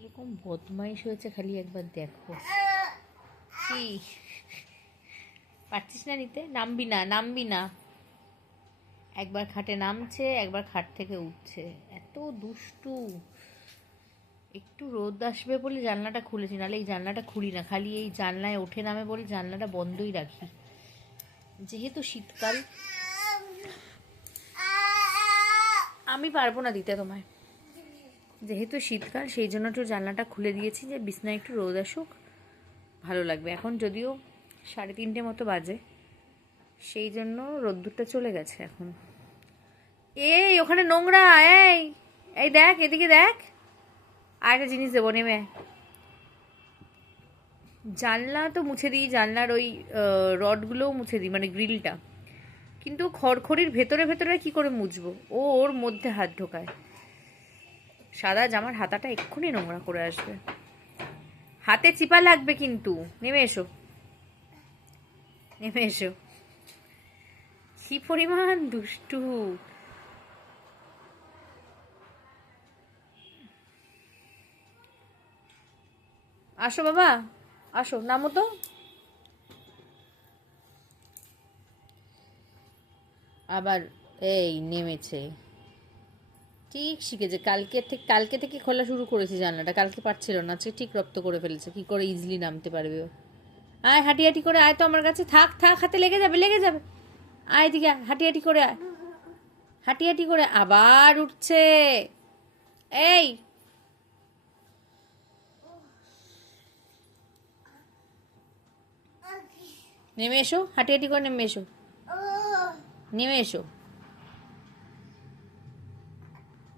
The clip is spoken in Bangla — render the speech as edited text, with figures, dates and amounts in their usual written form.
কিরকম বদমাইশ হয়েছে খালি একবার দেখো। কি পারছিস না নিতে? নামবি না, নামবি না। একবার খাটে নামছে, একবার খাট থেকে উঠছে, এত দুষ্টু। একটু রোদ আসবে বলে জানলাটা খুলেছি, নাহলে এই জানলাটা খুলি না, খালি এই জানলায় ওঠে নামে বলে জানলাটা বন্ধই রাখি। যেহেতু শীতকাল, আমি পারবো না দিতে তোমায়। যেহেতু শীতকাল সেই জন্য একটু জানলাটা খুলে দিয়েছি, যে বিছনায় একটু রোদ আসুক, ভালো লাগবে। এখন যদিও 3:30 মতো বাজে, সেই জন্য রোদ্দুরটা চলে গেছে এখন। এই ওখানে নোংরা, এই এই দেখ, এদিকে দেখ, আর একটা জিনিস দেবো, নেমে। জানলা তো মুছে দিই, জানলার ওই রডগুলোও মুছে দিই, মানে গ্রিলটা, কিন্তু খড়খড়ির ভেতরে ভেতরে কি করে মুছবো? ও ওর মধ্যে হাত ঢোকায়। সাদা জামার হাতাটা এক্ষুনি নোংরা করে আসবে, হাতে চিপা লাগবে কিন্তু। নেমে এসো, নেমে এসো। কি পরিমাণ দুষ্টু! আসো বাবা, আসো, নামো তো। আবার এই নেমেছে, ঠিক শিখেছে। কালকে থেকে খোলা শুরু করেছি জানলাটা, কালকে পারছিল না, আজকে ঠিক রপ্ত করে ফেলেছে। কি করে ইজিলি নামতে পারবে ও? আয় হাঁটি হাঁটি করে আয় তো আমার কাছে, থাক থাক, হাতে লেগে যাবে, লেগে যাবে। আয় এদিকে, হাঁটি হাঁটি করে আয়, হাঁটি হাঁটি করে। আবার উঠছে, এই নেমে এসো, হাঁটি হাঁটি করে নেমে এসো, নেমে এসো।